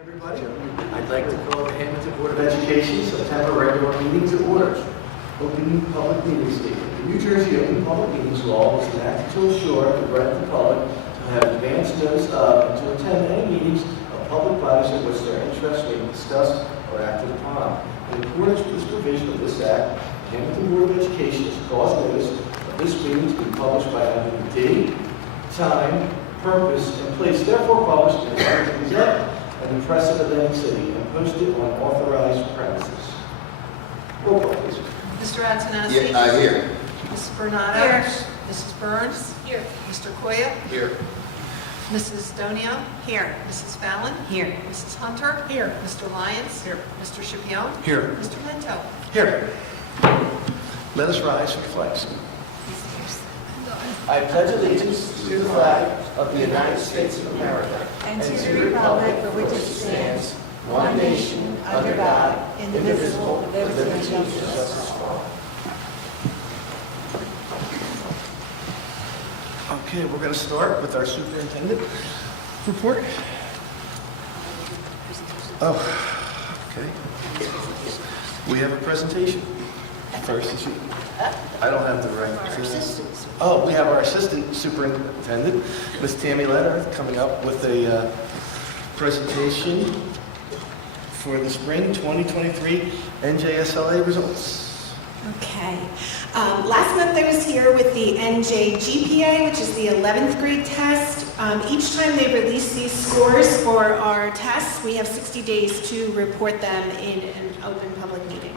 Everybody, I'd like to call the Hammonton Board of Education September regular meeting to order. Open public meeting statement. The New Jersey Open Public Meetings Law was enacted to ensure the right of the public to have advance notice of and to attend any meetings of public bodies in which their interests may be discussed or acted upon. In accordance with this provision of this Act, the Hammonton Board of Education has caused notice of this meeting to be published by having the date, time, purpose, and place therefore published in the Hammonton Gazette and the press of Atlantic City and posted on authorized premises. Roll call, please. Mr. Antonelli? Here. Mrs. Bernardo? Here. Mrs. Burns? Here. Mr. Koya? Here. Mrs. Donio? Here. Mrs. Fallon? Here. Mrs. Hunter? Here. Mr. Lyons? Here. Mr. Schipione? Here. Mr. Mento? Here. Let us rise for the flags. I pledge allegiance to the flag of the United States of America And to the republic for which it stands, one nation, under God, indivisible, with liberty and justice for all. Okay, we're going to start with our superintendent report. Oh, okay. We have a presentation. First, I don't have the right. Oh, we have our assistant superintendent, Ms. Tammy Leonard, coming up with a presentation for the spring 2023 NJSLA results. Okay. Last month I was here with the NJ GPA, which is the 11th grade test. Each time they release these scores for our tests, we have 60 days to report them in an open public meeting.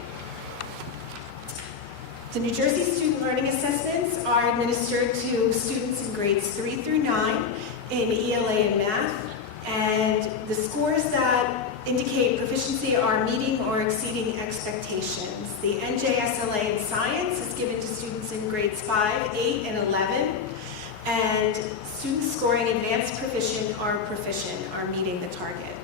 The New Jersey Student Learning Assessments are administered to students in grades 3 through 9 in ELA and math, and the scores that indicate proficiency are meeting or exceeding expectations. The NJSLA in science is given to students in grades 5, 8, and 11, and students scoring advanced proficient are meeting the target.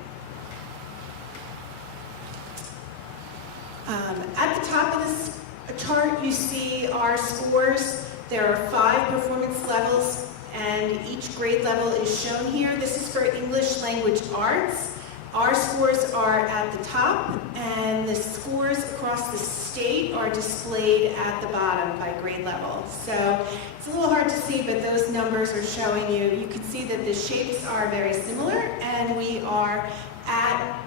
At the top of this chart, you see our scores. There are 5 performance levels, and each grade level is shown here. This is for English Language Arts. Our scores are at the top, and the scores across the state are displayed at the bottom by grade level. So it's a little hard to see, but those numbers are showing you. You can see that the shapes are very similar, and we are at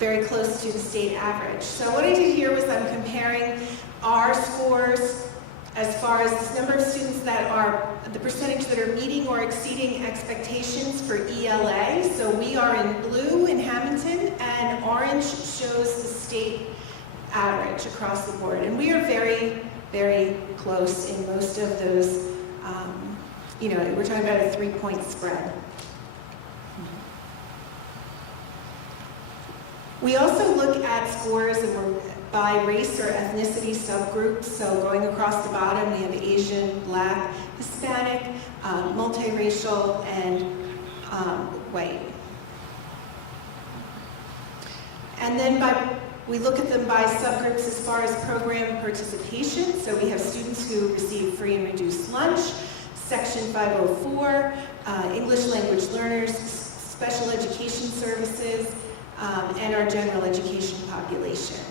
very close to the state average. So what I did here was I'm comparing our scores as far as this number of students that are, the percentage that are meeting or exceeding expectations for ELA. So we are in blue in Hammonton, and orange shows the state average across the board. And we are very, very close in most of those, we're talking about a 3-point spread. We also look at scores by race or ethnicity subgroups. So going across the bottom, we have Asian, Black, Hispanic, multiracial, and white. And then we look at them by subgroups as far as program participation. So we have students who receive free and reduced lunch, Section 504, English language learners, special education services, and our general education population.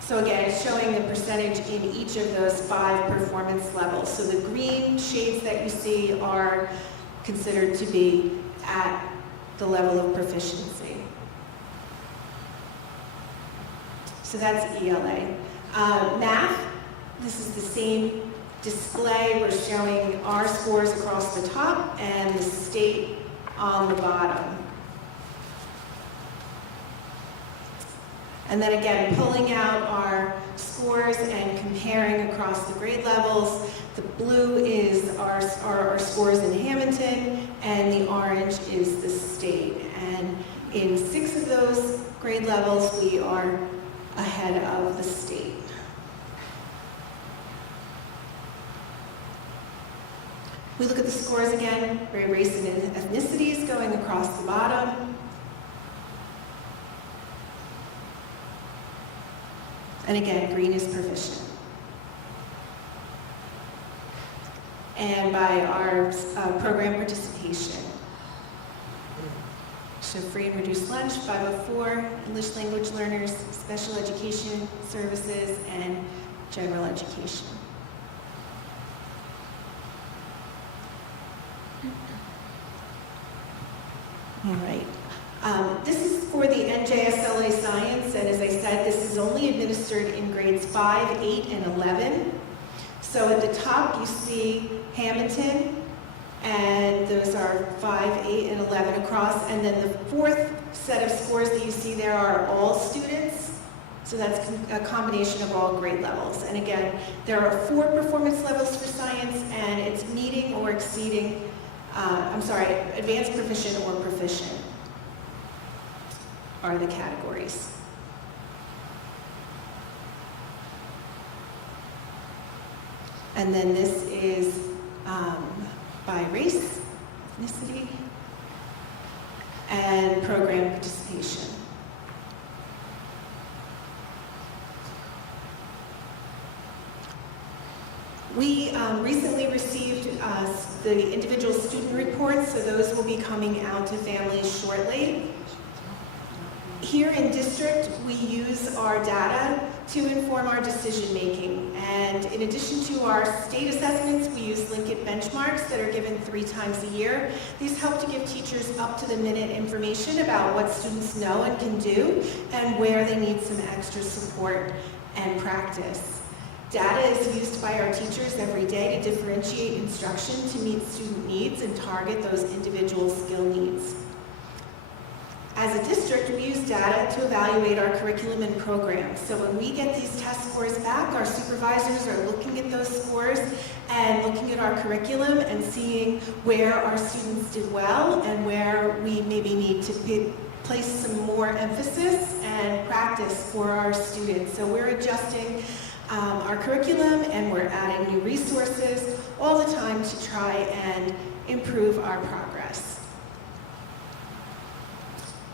So again, it's showing the percentage in each of those 5 performance levels. So the green shades that you see are considered to be at the level of proficiency. So that's ELA. Math, this is the same display. We're showing our scores across the top and the state on the bottom. And then again, pulling out our scores and comparing across the grade levels. The blue is our scores in Hammonton, and the orange is the state. And in 6 of those grade levels, we are ahead of the state. We look at the scores again, for race and ethnicities going across the bottom. And again, green is proficient. And by our program participation. So free and reduced lunch, 504, English language learners, special education services, and general education. All right. This is for the NJSLA Science, and as I said, this is only administered in grades 5, 8, and 11. So at the top you see Hammonton, and those are 5, 8, and 11 across, and then the fourth set of scores that you see there are all students. So that's a combination of all grade levels. And again, there are 4 performance levels for science, and it's meeting or exceeding, advanced proficient or proficient are the categories. And then this is by race, ethnicity, and program participation. We recently received the individual student reports, so those will be coming out to families shortly. Here in district, we use our data to inform our decision making. And in addition to our state assessments, we use Linkit benchmarks that are given 3 times a year. These help to give teachers up-to-the-minute information about what students know and can do and where they need some extra support and practice. Data is used by our teachers every day to differentiate instruction to meet student needs and target those individual skill needs. As a district, we use data to evaluate our curriculum and programs. So when we get these test scores back, our supervisors are looking at those scores and looking at our curriculum and seeing where our students did well and where we maybe need to place some more emphasis and practice for our students. So we're adjusting our curriculum and we're adding new resources all the time to try and improve our progress.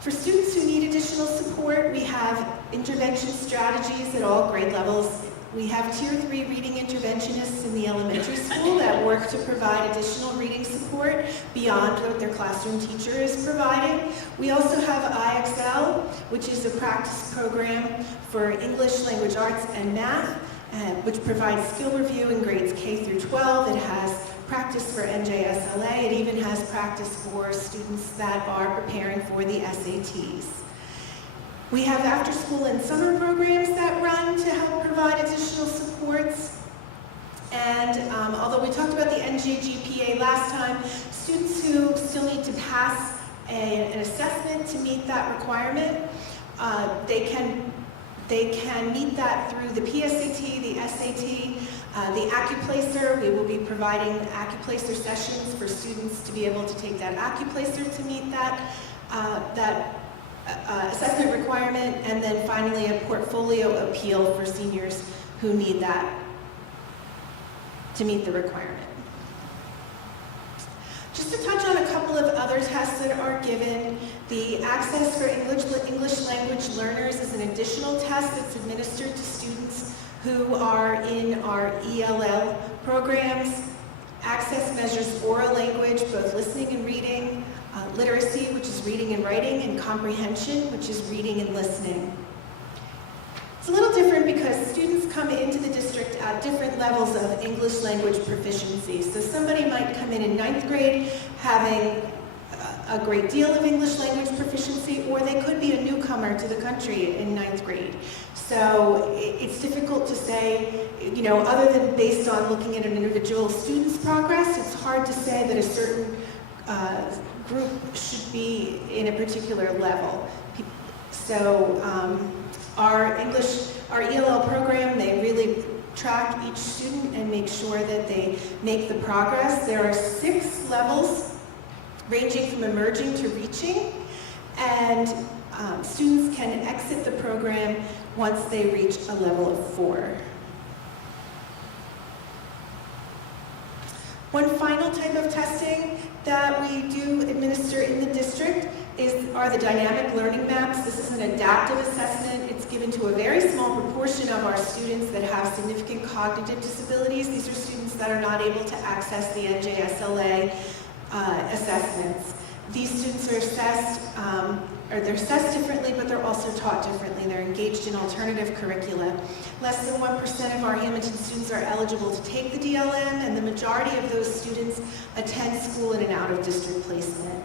For students who need additional support, we have intervention strategies at all grade levels. We have Tier 3 reading interventionists in the elementary school that work to provide additional reading support beyond what their classroom teacher is providing. We also have IXL, which is a practice program for English, language arts, and math, which provides skill review in grades K through 12. It has practice for NJSLA. It even has practice for students that are preparing for the SATs. We have after-school and summer programs that run to help provide additional supports. And although we talked about the NJGPA last time, students who still need to pass an assessment to meet that requirement, they can meet that through the PSAT, the SAT, the AccuPlacer. We will be providing AccuPlacer sessions for students to be able to take that AccuPlacer to meet that assessment requirement, and then finally a portfolio appeal for seniors who need that to meet the requirement. Just to touch on a couple of other tests that are given, the Access for English Language Learners is an additional test that's administered to students who are in our ELL programs. Access measures oral language, both listening and reading, literacy, which is reading and writing, and comprehension, which is reading and listening. It's a little different because students come into the district at different levels of English language proficiency. So somebody might come in 9th grade having a great deal of English language proficiency, or they could be a newcomer to the country in 9th grade. So it's difficult to say, other than based on looking at an individual student's progress, it's hard to say that a certain group should be in a particular level. So our ELL program, they really track each student and make sure that they make the progress. There are 6 levels ranging from emerging to reaching, and students can exit the program once they reach a level of 4. One final type of testing that we do administer in the district are the dynamic learning maps. This is an adaptive assessment. It's given to a very small proportion of our students that have significant cognitive disabilities. These are students that are not able to access the NJSLA assessments. These students are assessed, they're assessed differently, but they're also taught differently. They're engaged in alternative curricula. Less than 1% of our Hammonton students are eligible to take the DLM, and the majority of those students attend school in an out-of-district placement.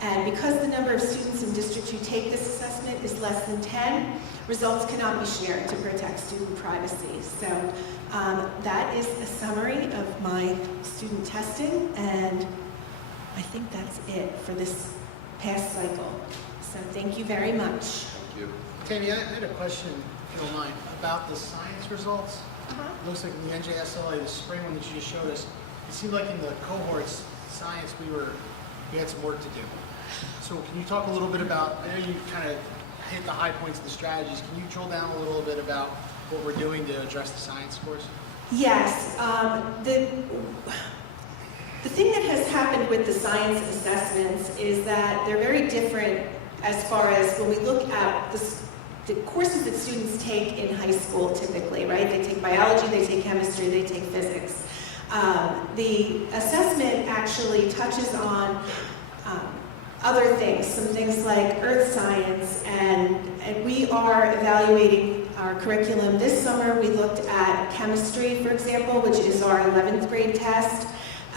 And because the number of students in district who take this assessment is less than 10, results cannot be shared to protect student privacy. So that is a summary of my student testing, and I think that's it for this past cycle. So thank you very much. Thank you. Tammy, I had a question, if you don't mind, about the science results. It looks like in the NJSLA, the spring one that you just showed us, it seemed like in the cohorts, science, we had some work to do. So can you talk a little bit about, I know you kind of hit the high points of the strategies, can you drill down a little bit about what we're doing to address the science scores? Yes. The thing that has happened with the science assessments is that they're very different as far as when we look at the courses that students take in high school typically, right? They take biology, they take chemistry, they take physics. The assessment actually touches on other things, some things like earth science, and we are evaluating our curriculum. This summer we looked at chemistry, for example, which is our 11th grade test,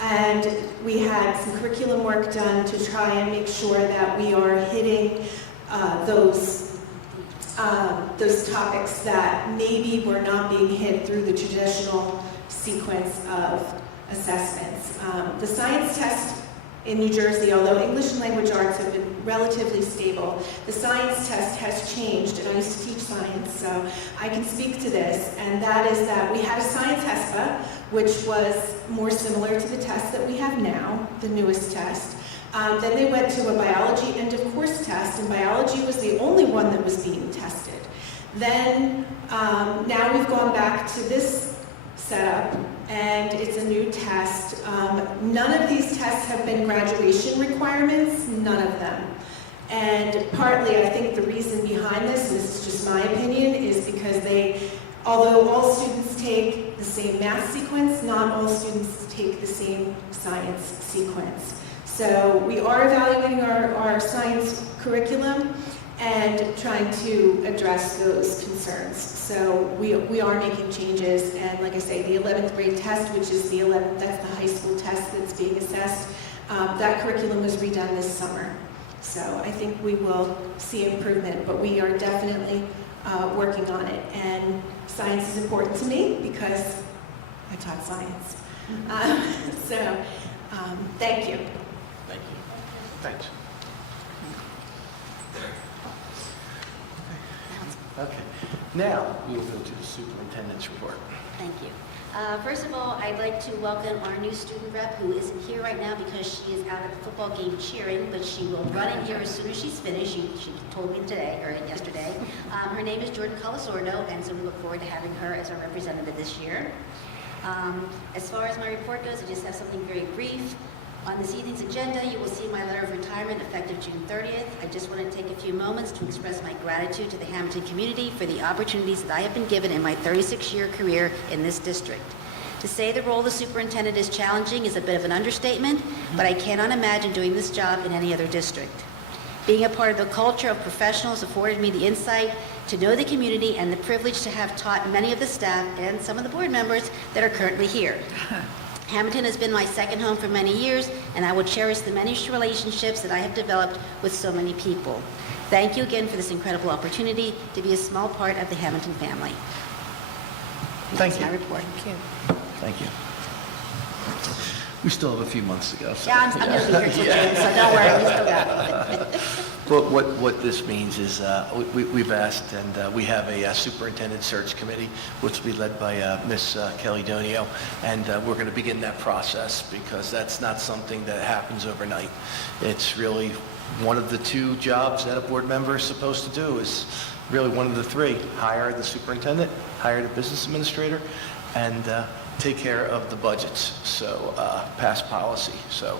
and we had some curriculum work done to try and make sure that we are hitting those topics that maybe were not being hit through the traditional sequence of assessments. The science test in New Jersey, although English and language arts have been relatively stable, the science test has changed, and I used to teach science, so I can speak to this, and that is that we had a science HESPA, which was more similar to the test that we have now, the newest test. Then they went to a biology end of course test, and biology was the only one that was being tested. Then, now we've gone back to this setup, and it's a new test. None of these tests have been graduation requirements, none of them. And partly, I think the reason behind this, and this is just my opinion, is because although all students take the same math sequence, not all students take the same science sequence. So we are evaluating our science curriculum and trying to address those concerns. So we are making changes, and like I say, the 11th grade test, which is that's the high school test that's being assessed, that curriculum was redone this summer. So I think we will see improvement, but we are definitely working on it. And science is important to me because I taught science. Thank you. Thank you. Thanks. Okay. Now, we will go to the superintendent's report. Thank you. First of all, I'd like to welcome our new student rep who isn't here right now because she is out at the football game cheering, but she will run in here as soon as she's finished. She told me today, or yesterday. Her name is Jordan Colasordo, and so we look forward to having her as our representative this year. As far as my report goes, I just have something very brief. On this evening's agenda, you will see my letter of retirement effective June 30th. I just want to take a few moments to express my gratitude to the Hammonton community for the opportunities that I have been given in my 36-year career in this district. To say the role of the superintendent is challenging is a bit of an understatement, but I cannot imagine doing this job in any other district. Being a part of the culture of professionals afforded me the insight to know the community and the privilege to have taught many of the staff and some of the board members that are currently here. Hammonton has been my second home for many years, and I will cherish the many relationships that I have developed with so many people. Thank you again for this incredible opportunity to be a small part of the Hammonton family. Thank That's you. my report. Thank you. We still have a few months to go. So. Yeah, I'm going to be here till June, so don't worry, we still got it. But what this means is we've asked, and we have a superintendent search committee, which will be led by Ms. Kelly Donio, and we're going to begin that process because that's not something that happens overnight. It's really one of the two jobs that a board member is supposed to do is really one of the three: hire the superintendent, hire the business administrator, and take care of the budgets, so pass policy. So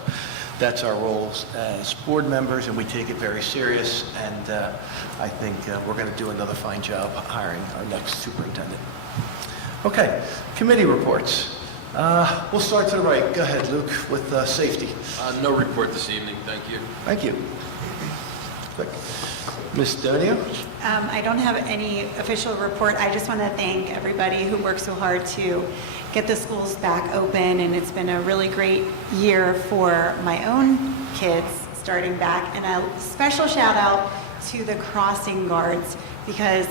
that's our roles as board members, and we take it very serious, and I think we're going to do another fine job hiring our next superintendent. Okay, committee reports. We'll start to the right. Go ahead, Luke, with safety. No report this evening, thank you. Thank you. Quick. Ms. Donio? I don't have any official report. I just want to thank everybody who worked so hard to get the schools back open, and it's been a really great year for my own kids starting back. And a special shout out to the crossing guards, because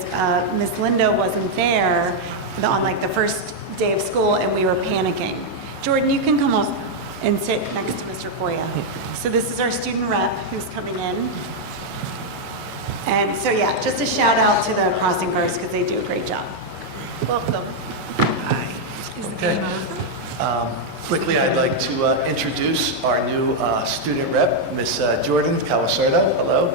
Miss Linda wasn't there on like the first day of school, and we were panicking. Jordan, you can come up and sit next to Mr. Koya. So this is our student rep who's coming in. And so, yeah, just a shout out to the crossing guards because they do a great job. Welcome. Okay. Quickly, I'd like to introduce our new student rep, Miss Jordan Calasordo. Hello.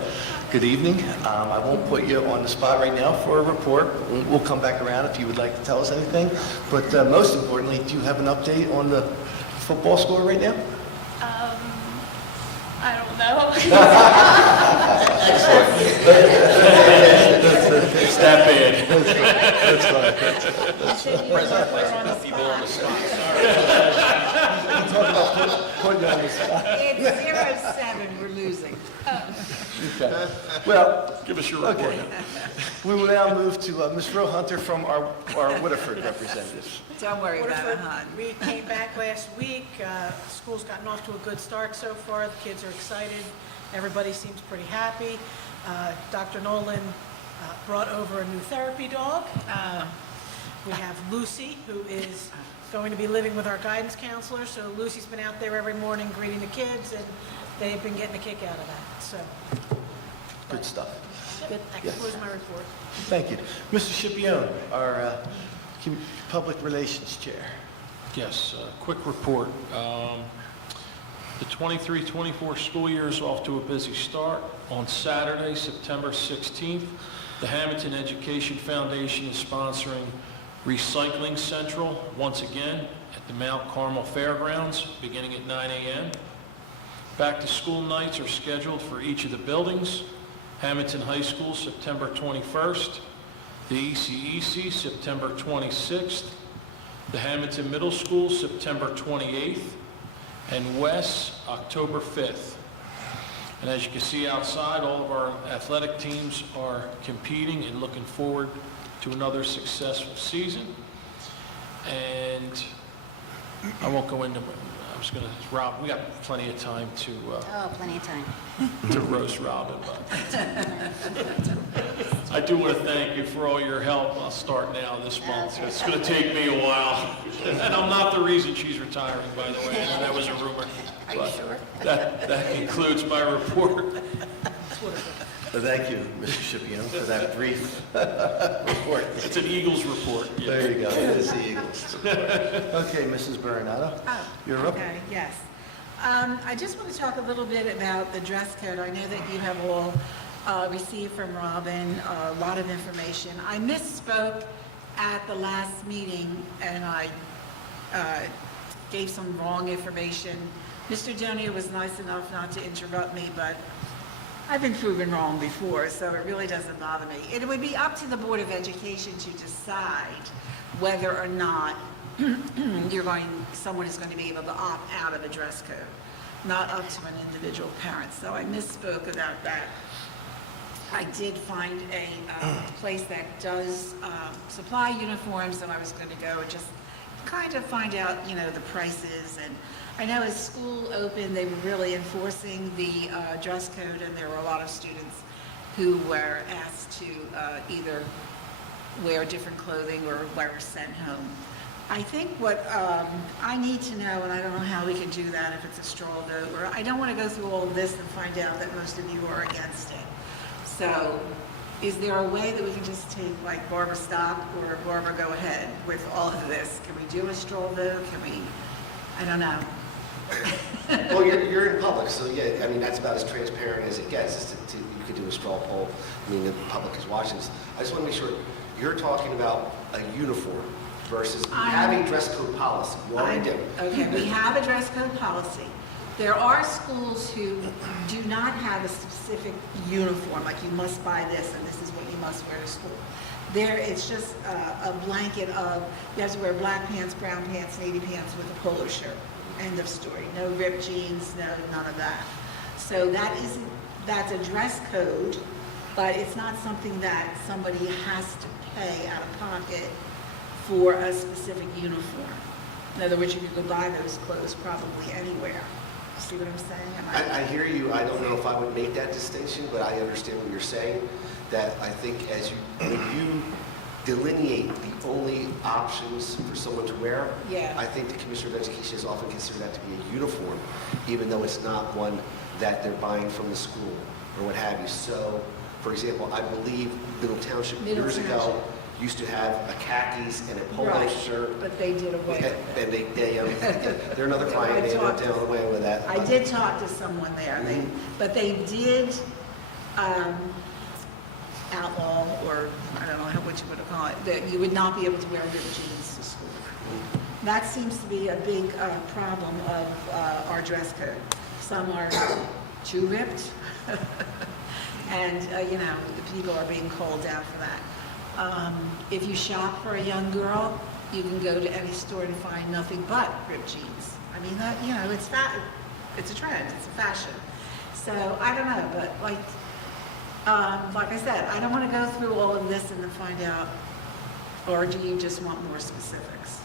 Good evening. I won't put you on the spot right now for a report. We'll come back around if you would like to tell us anything. But most importantly, do you have an update on the football score right now? I don't know. It's that bad. That's fine. President likes to put people on the spot. Talk about putting you on the spot. It's 0-7, we're losing. Okay. Well, Give us your report. okay. We will now move to Ms. Roe Hunter from our Whitford representatives. Don't worry about it, Waterford, hon. we came back last week. School's gotten off to a good start so far. The kids are excited. Everybody seems pretty happy. Dr. Nolan brought over a new therapy dog. We have Lucy, who is going to be living with our guidance counselor. So Lucy's been out there every morning greeting the kids, and they've been getting a kick out of that. So Good stuff. that concludes my report. Thank you. Mr. Scipione, our Public Relations Chair. Yes, quick report. The 23-24 school year is off to a busy start. On Saturday, September 16th, the Hammonton Education Foundation is sponsoring Recycling Central once again at the Mount Carmel Fairgrounds, beginning at 9 a.m. Back-to-school nights are scheduled for each of the buildings. Hammonton High School, September 21st. The ECEC, September 26th. The Hammonton Middle School, September 28th. And Wes, October 5th. And as you can see outside, all of our athletic teams are competing and looking forward to another successful season. And I won't go into, I was going to, Rob, we got plenty of time to Plenty of time. to roast Robin, but I do want to thank you for all your help. I'll start now this month. It's going to take me a while. And I'm not the reason she's retiring, by the way. I know that was a rumor. Are you sure? That concludes my report. Thank you, Mr. Scipione, for that brief report. It's an Eagles report. Yeah. There you go. It is the Eagles. Okay, Mrs. Bernardo, you're up. Okay, yes. I just want to talk a little bit about the dress code. I know that you have all received from Robin a lot of information. I misspoke at the last meeting, and I gave some wrong information. Mr. Donia was nice enough not to interrupt me, but I've been proven wrong before, so it really doesn't bother me. It would be up to the Board of Education to decide whether or not someone is going to be able to opt out of a dress code, not up to an individual parent. So I misspoke about that. I did find a place that does supply uniforms, and I was going to go and just kind of find out, the prices. And I know as school opened, they were really enforcing the dress code, and there were a lot of students who were asked to either wear different clothing or were sent home. I think what I need to know, and I don't know how we can do that if it's a straw vote, or I don't want to go through all of this and find out that most of you are against it. So is there a way that we can just take, like, Barbara stop or Barbara go ahead with all of this? Can we do a straw vote? Can we, I don't know. Well, you're in public, so yeah, I mean, that's about as transparent as it gets. You could do a straw poll. I mean, the public is watching this. I just want to make sure, you're talking about a uniform versus having dress code policy. You already do. Okay, we have a dress code policy. There are schools who do not have a specific uniform, like you must buy this and this is what you must wear to school. There, it's just a blanket of, you have to wear black pants, brown pants, navy pants with a polo shirt. End of story. No ripped jeans, no, none of that. So that's a dress code, but it's not something that somebody has to pay out of pocket for a specific uniform. In other words, you could go buy those clothes probably anywhere. See what I'm saying? I hear you. I don't know if I would make that distinction, but I understand what you're saying. That I think when you delineate the only options for someone to wear, Yeah. I think the Commissioner of Education has often considered that to be a uniform, even though it's not one that they're buying from the school or what have you. So, for example, I believe Middle Township years ago used to have a khakis and a polo Right, shirt. but they did away with it. And they're another client, they ended up down away with that. I did talk to someone there, but they did outlaw, or I don't know what you would call it, that you would not be able to wear ripped jeans to school. That seems to be a big problem of our dress code. Some are too ripped, and the people are being called out for that. If you shop for a young girl, you can go to any store and find nothing but ripped jeans. I mean, it's it's a trend, it's a fashion. So I don't know, but like I said, I don't want to go through all of this and then find out, or do you just want more specifics?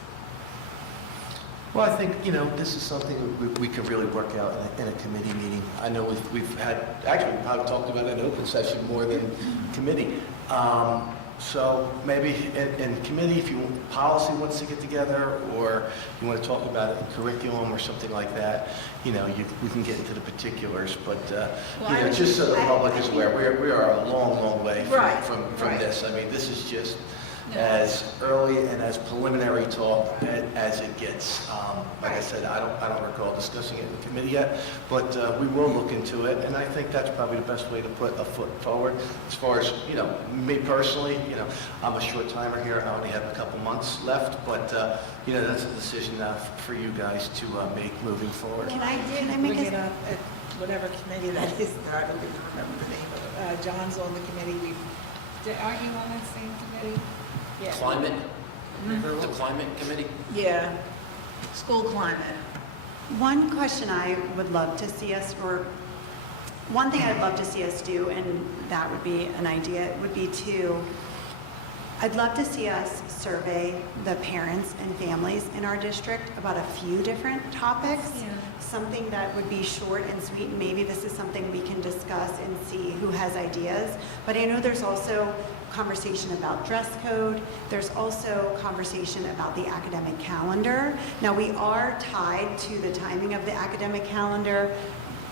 Well, I think, this is something we can really work out in a committee meeting. I know we've had, actually, we've probably talked about it in open session more than committee. So maybe in committee, if policy wants to get together, or you want to talk about it in curriculum or something like that, we can get into the particulars. But just so the public is aware, we are a long, long way from this. I mean, this is just as early and as preliminary talk as it gets. Like I said, I don't recall discussing it in the committee yet, but we will look into it, and I think that's probably the best way to put a foot forward. As far as, me personally, I'm a short timer here. I only have a couple months left, but, that's a decision for you guys to make moving forward. Can I bring it up at whatever committee that is? I don't even remember the name of it. John's on the committee. Aren't you on that same committee? Yeah. Climate, the climate committee? Yeah, school climate. One question I would love to see us, or one thing I'd love to see us do, and that would be an idea, would be I'd love to see us survey the parents and families in our district about a few different topics. Yeah. Something that would be short and sweet, and maybe this is something we can discuss and see who has ideas. But I know there's also conversation about dress code. There's also conversation about the academic calendar. Now, we are tied to the timing of the academic calendar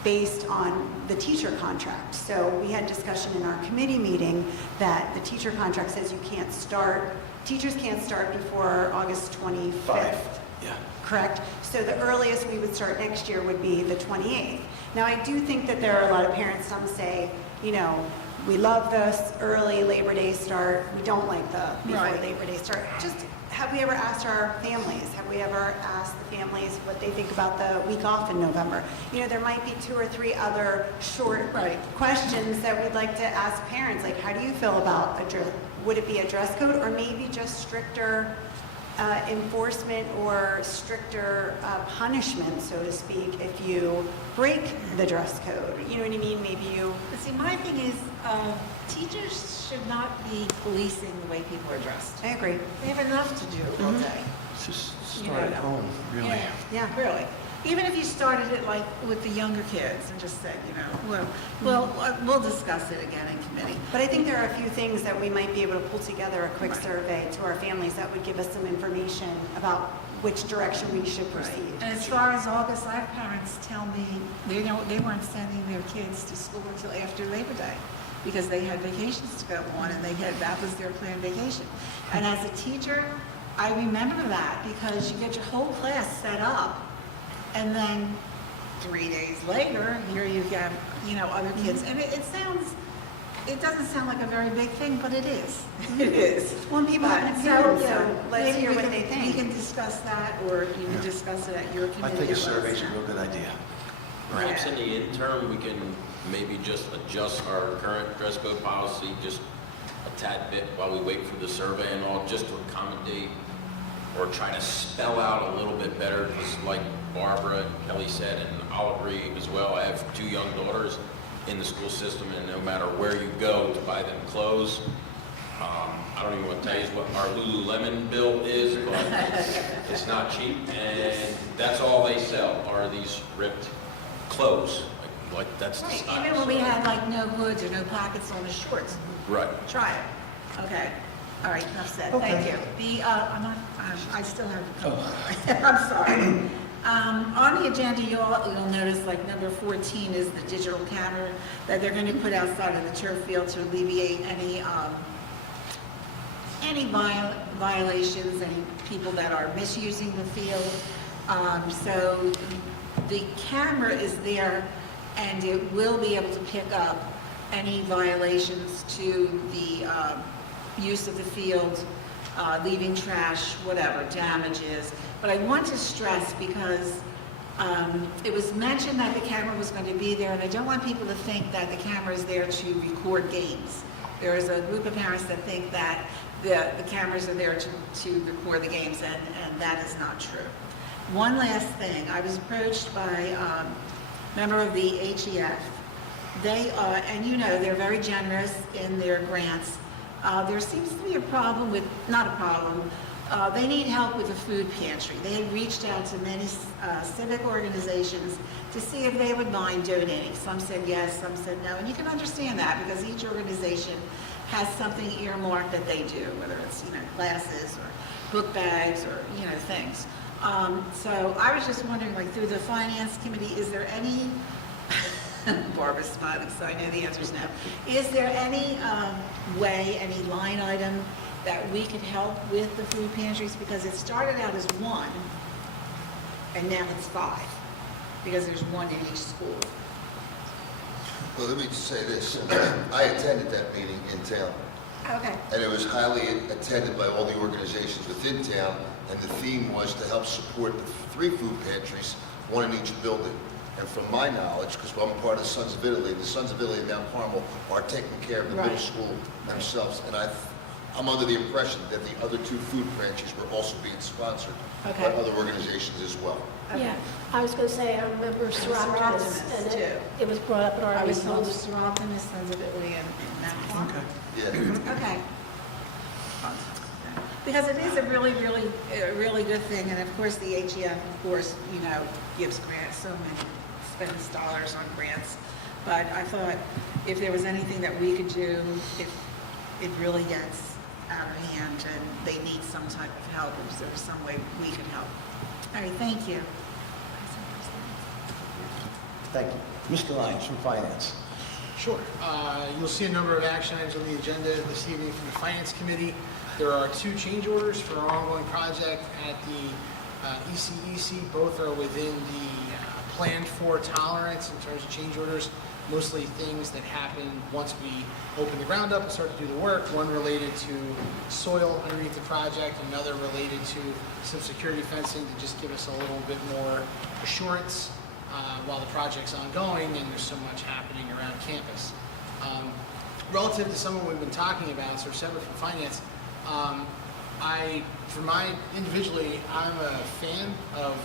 based on the teacher contract. So we had discussion in our committee meeting that the teacher contract says teachers can't start before August 25th. Yeah. Correct? So the earliest we would start next year would be the 28th. Now, I do think that there are a lot of parents, some say, we love this early Labor Day start. We don't like the before Labor Day start. Just, have we ever asked our families? Have we ever asked the families what they think about the week off in November? There might be 2 or 3 other short questions that we'd like to ask parents. Like, how do you feel about would it be a dress code, or maybe just stricter enforcement or stricter punishment, so to speak, if you break the dress code? You know what I mean? Maybe you... But see, my thing is, teachers should not be policing the way people are dressed. I agree. They have enough to do all day. Just start at home, really. Yeah, really. Even if you started it like with the younger kids and just said, we'll discuss it again in committee. But I think there are a few things that we might be able to pull together a quick survey to our families that would give us some information about which direction we should proceed. And as far as August, I have parents tell me they weren't sending their kids to school until after Labor Day because they had vacations to go on, and that was their planned vacation. And as a teacher, I remember that because you get your whole class set up, and then 3 days later, here you get, other kids. And it doesn't sound like a very big thing, but it is. It is. When people have an opinion, so let's hear what they think. We can discuss that, or you can discuss it at your committee. I think a survey is a real good idea. Perhaps in the interim, we can maybe just adjust our current dress code policy just a tad bit while we wait for the survey and all, just to accommodate or try to spell out a little bit better, because like Barbara and Kelly said, and I'll agree as well, I have 2 young daughters in the school system, and no matter where you go to buy them clothes, I don't even want to tell you what our Lululemon bill is, but it's not cheap, and that's all they sell are these ripped clothes. Like that's the Right, style. even when we had like no hoods or no pockets on the shorts. Right. Try it. Okay. All right, enough said. Okay. Thank you. I still have a couple. I'm sorry. On the agenda, you'll notice like number 14 is the digital camera that they're going to put outside of the turf field to alleviate any violations, any people that are misusing the field. So the camera is there and it will be able to pick up any violations to the use of the field, leaving trash, whatever, damages. But I want to stress because it was mentioned that the camera was going to be there, and I don't want people to think that the camera is there to record games. There is a group of parents that think that the cameras are there to record the games, and that is not true. One last thing, I was approached by a member of the HEF. They are, and you know, they're very generous in their grants. There seems to be a problem with, not a problem, they need help with the food pantry. They had reached out to many civic organizations to see if they would mind donating. Some said yes, some said no, and you can understand that because each organization has something earmarked that they do, whether it's, glasses or book bags or, things. So I was just wondering, like through the finance committee, is there any, Barbara's smiling, so I know the answer is no. Is there any way, any line item that we could help with the food pantries? Because it started out as 1, and now it's 5, because there's 1 in each school. Well, let me just say this. I attended that meeting in town, Okay. and it was highly attended by all the organizations within town, and the theme was to help support the 3 food pantries, 1 in each building. And from my knowledge, because I'm part of the Sons of Italy in Mount Carmel are taking care of the middle Right. school themselves. And I'm under the impression that the other 2 food pantries were also being sponsored by Okay. other organizations as well. Okay. Yeah, I was going to say, I remember Seroptimus, and too. it was brought up at our I was told of meetings. Seroptimus, Sons of Italy, and Mount Carmel. Yeah. Okay. Because it is a really good thing, and of course the HEF, of course, gives grants, so many, spends dollars on grants. But I thought if there was anything that we could do, if it really gets out of hand and they need some type of help, if there was some way we could help. All right, thank you. Thank you. Mr. Lyons from Finance. Sure. You'll see a number of action items on the agenda this evening from the Finance Committee. There are 2 change orders for our ongoing project at the ECEC. Both are within the planned for tolerance in terms of change orders, mostly things that happen once we open the ground up and start to do the work. One related to soil underneath the project, another related to some security fencing to just give us a little bit more assurance while the project's ongoing and there's so much happening around campus. Relative to some of what we've been talking about, sort of separate from finance, individually, I'm a fan of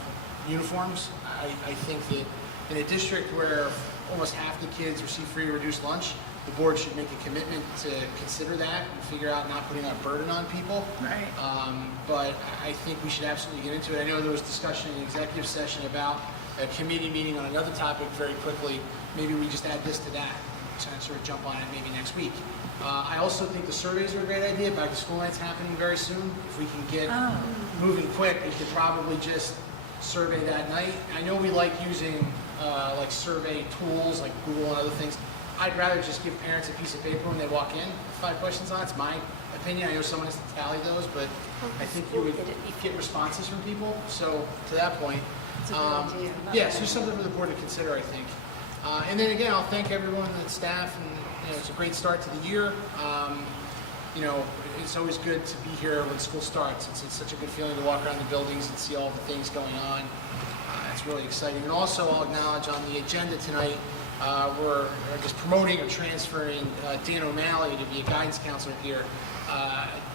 uniforms. I think that in a district where almost half the kids receive free or reduced lunch, the board should make a commitment to consider that and figure out not putting a burden on people. Right. But I think we should absolutely get into it. I know there was discussion in the executive session about a committee meeting on another topic very quickly. Maybe we just add this to that, so I sort of jump on it maybe next week. I also think the surveys are a great idea. Back to school night's happening very soon. If we can get moving quick, we could probably just survey that night. I know we like using like survey tools like Google and other things. I'd rather just give parents a piece of paper when they walk in with 5 questions on it. It's my opinion. I know someone has to tally those, but I think you would get responses from people. So to that point, It's a good idea. yeah, so just something for the board to consider, I think. And then again, I'll thank everyone, the staff, and it's a great start to the year. It's always good to be here when school starts. It's such a good feeling to walk around the buildings and see all the things going on. It's really exciting. And also, I'll acknowledge on the agenda tonight, we're just promoting or transferring Dan O'Malley to be a guidance counselor here.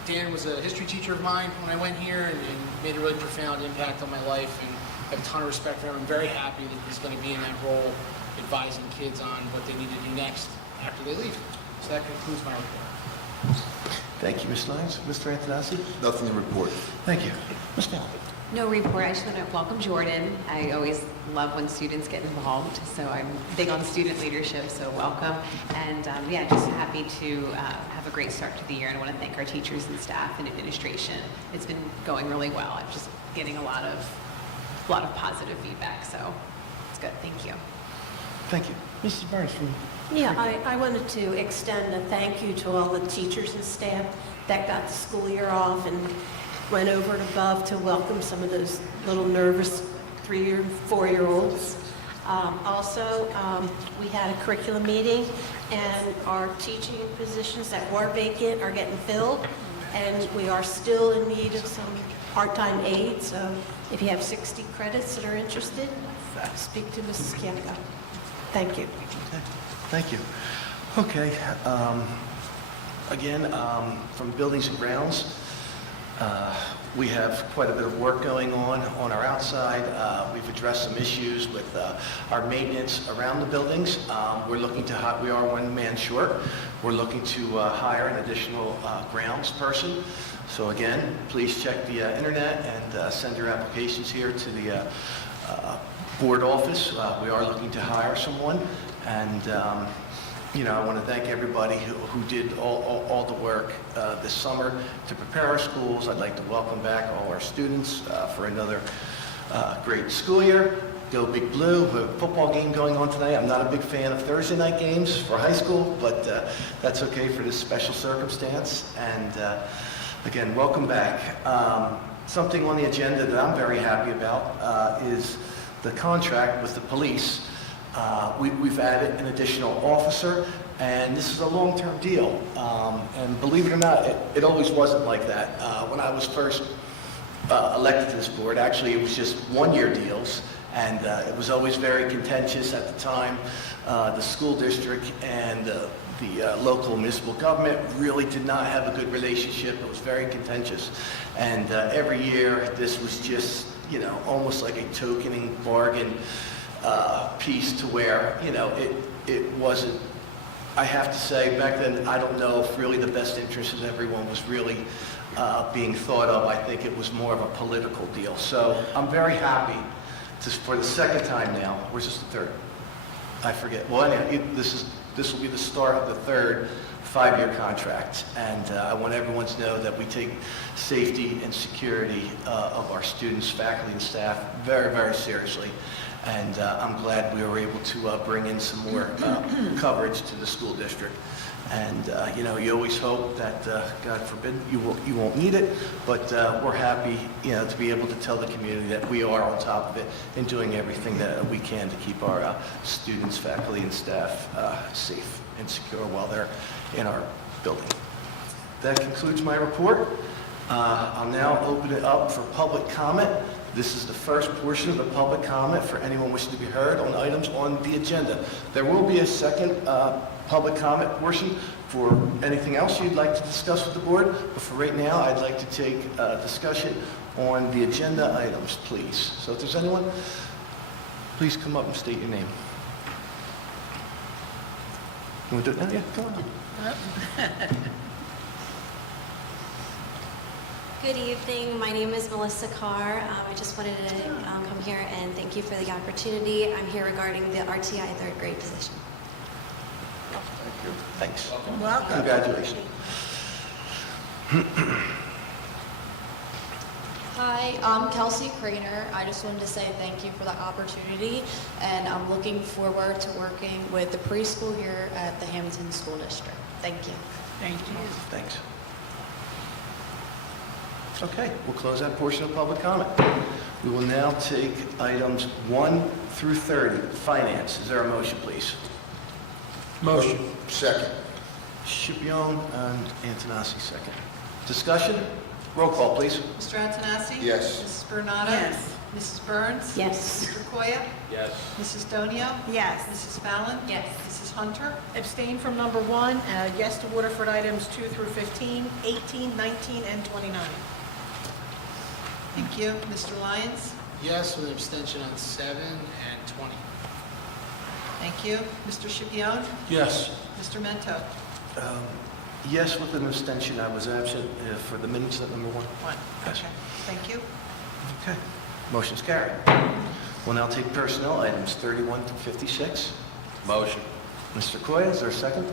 Dan was a history teacher of mine when I went here and made a really profound impact on my life, and I have a ton of respect for him. I'm very happy that he's going to be in that role, advising kids on what they need to do next after they leave. So that concludes my report. Thank you, Ms. Lyons. Mr. Antonassi? Nothing to report. Thank you. Ms. Bell? No report. I just want to welcome Jordan. I always love when students get involved, so I'm big on student leadership, so welcome. And yeah, just happy to have a great start to the year, and I want to thank our teachers and staff and administration. It's been going really well. I'm just getting a lot of positive feedback, so it's good. Thank you. Thank you. Mrs. Burns from... Yeah, I wanted to extend a thank you to all the teachers and staff that got the school year off and went over and above to welcome some of those little nervous 3 and 4-year-olds. Also, we had a curriculum meeting, and our teaching positions that were vacant are getting filled, and we are still in need of some part-time aid. So if you have 60 credits that are interested, speak to Mrs. Kiemko. Thank you. Okay. Thank you. Okay. Again, from Buildings and Grounds, we have quite a bit of work going on our outside. We've addressed some issues with our maintenance around the buildings. We are one man short. We're looking to hire an additional grounds person. So again, please check the internet and send your applications here to the board office. We are looking to hire someone, and I want to thank everybody who did all the work this summer to prepare our schools. I'd like to welcome back all our students for another great school year. Go Big Blue. We have a football game going on tonight. I'm not a big fan of Thursday night games for high school, but that's okay for this special circumstance. And again, welcome back. Something on the agenda that I'm very happy about is the contract with the police. We've added an additional officer, and this is a long-term deal. And believe it or not, it always wasn't like that. When I was first elected to this board, actually it was just one-year deals, and it was always very contentious at the time. The school district and the local municipal government really did not have a good relationship. It was very contentious. And every year, this was just, almost like a tokening bargain piece to where, it wasn't, I have to say, back then, I don't know if really the best interest of everyone was really being thought of. I think it was more of a political deal. So I'm very happy for the second time now, or is this the third? I forget. Well, anyway, this will be the start of the third 5-year contract, and I want everyone to know that we take safety and security of our students, faculty, and staff very, very seriously. And I'm glad we were able to bring in some more coverage to the school district. And you always hope that, God forbid, you won't need it, but we're happy, to be able to tell the community that we are on top of it and doing everything that we can to keep our students, faculty, and staff safe and secure while they're in our building. That concludes my report. I'll now open it up for public comment. This is the first portion of the public comment for anyone wishing to be heard on items on the agenda. There will be a second public comment portion for anything else you'd like to discuss with the board, but for right now, I'd like to take a discussion on the agenda items, please. So if there's anyone, please come up and state your name. You want to do it now? Yeah, come on. Good evening. My name is Melissa Carr. I just wanted to come here and thank you for the opportunity. I'm here regarding the RTI third grade position. Thank you. Thanks. Welcome. Congratulations. Hi, I'm Kelsey Craner. I just wanted to say thank you for the opportunity, and I'm looking forward to working with the preschool here at the Hammonton School District. Thank you. Thank you. Thanks. Okay, we'll close that portion of public comment. We will now take items 1 through 30. Finance. Is there a motion, please? Motion. Second. Scipione and Antonassi, second. Discussion? Roll call, please. Mr. Antonassi? Yes. Mrs. Bernado? Yes. Mrs. Burns? Yes. Mr. Koya? Yes. Mrs. Donio? Yes. Mrs. Fallon? Yes. Mrs. Hunter? Abstain from number 1, yes to Waterford items 2 through 15, 18, 19, and 29. Thank you. Mr. Lyons? Yes, with an abstention on 7 and 20. Thank you. Mr. Schipione? Yes. Mr. Mento? Yes, with an abstention. I was absent for the minutes at number 1. 1. Yes. Okay. Thank you. Okay. Motion's carried. We'll now take personnel items 31 through 56. Motion. Mr. Koya, is there a second?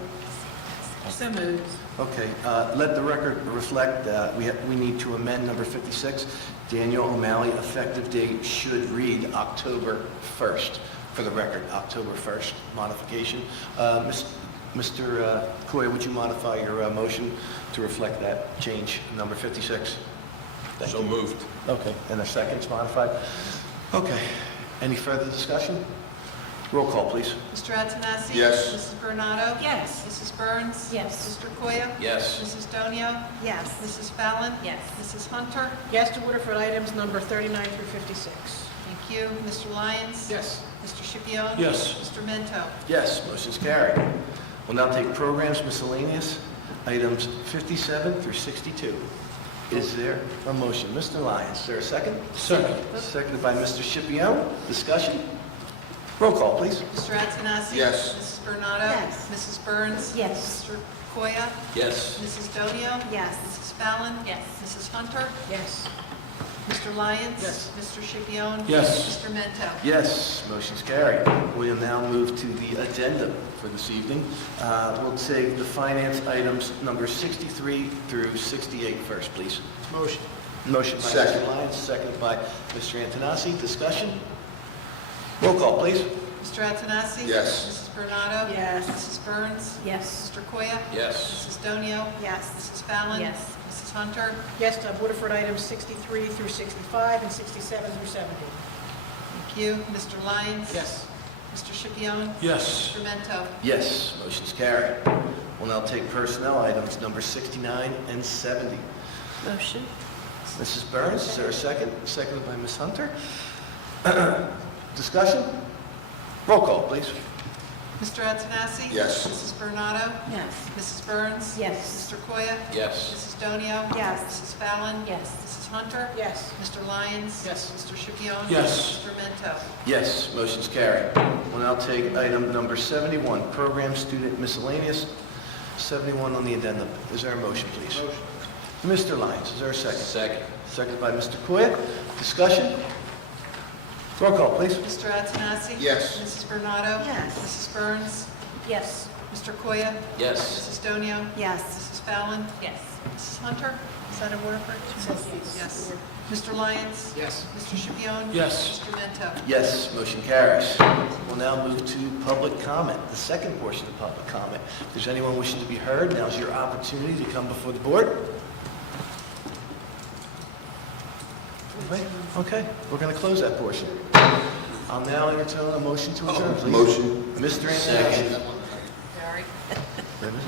So moved. Okay, let the record reflect that we need to amend number 56. Daniel O'Malley, effective date should read October 1st. For the record, October 1st modification. Mr. Koya, would you modify your motion to reflect that change, number 56? Thank So you. moved. Okay, and a second's modified? Okay, any further discussion? Roll call, please. Mr. Antonassi? Yes. Mrs. Bernardo? Yes. Mrs. Burns? Yes. Mr. Koya? Yes. Mrs. Donio? Yes. Mrs. Fallon? Yes. Mrs. Hunter? Yes to Waterford items number 39 through 56. Thank you. Mr. Lyons? Yes. Mr. Schipione? Yes. Mr. Mento? Yes, motion's carried. We'll now take programs miscellaneous, items 57 through 62. Is there a motion? Mr. Lyons, is there a second? Second. Seconded by Mr. Schipione. Discussion? Roll call, please. Mr. Antonassi? Yes. Mrs. Bernardo? Yes. Mrs. Burns? Yes. Mr. Koya? Yes. Mrs. Donio? Yes. Mrs. Fallon? Yes. Mrs. Hunter? Yes. Mr. Lyons? Yes. Mr. Schipione? Yes. Mr. Mento? Yes, motion's carried. We'll now move to the addendum for this evening. We'll take the finance items number 63 through 68 first, please. Motion. Motion by Second. Mr. Lyons, seconded by Mr. Antonassi. Discussion? Roll call, please. Mr. Antonassi? Yes. Mrs. Bernardo? Yes. Mrs. Burns? Yes. Mr. Koya? Yes. Mrs. Donio? Yes. Mrs. Fallon? Yes. Mrs. Hunter? Yes to Waterford items 63 through 65 and 67 through 70. Thank you. Mr. Lyons? Yes. Mr. Schipione? Yes. Mr. Mento? Yes, motion's carried. We'll now take personnel items number 69 and 70. Motion? Mrs. Burns, is there a second? Seconded by Ms. Hunter. Discussion? Roll call, please. Mr. Antonassi? Yes. Mrs. Bernardo? Yes. Mrs. Burns? Yes. Mr. Koya? Yes. Mrs. Donio? Yes. Mrs. Fallon? Yes. Mrs. Hunter? Yes. Mr. Lyons? Yes. Mr. Schipione? Yes. Mr. Mento? Yes, motion's carried. We'll now take item number 71, program student miscellaneous, 71 on the addendum. Is there a motion, please? Motion. Mr. Lyons, is there a second? Second. Seconded by Mr. Koya. Discussion? Roll call, please. Mr. Antonassi? Yes. Mrs. Bernardo? Yes. Mrs. Burns? Yes. Mr. Koya? Yes. Mrs. Donio? Yes. Mrs. Fallon? Yes. Mrs. Hunter? Is that a Waterford? Yes. Mr. Lyons? Yes. Mr. Schipione? Yes. Mr. Mento? Yes, motion carries. We'll now move to public comment, the second portion of public comment. If there's anyone wishing to be heard, now's your opportunity to come before the board. Okay, we're going to close that portion. I'll now entertain a motion to adjourn, please. Motion. Mr. Second. Antonassi. Gary? Wait a minute.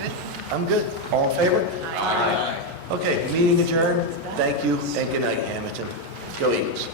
Good? I'm good. All in favor? Aye. Okay, meeting adjourned. Thank you, and good night, Hammonton. Go Eagles.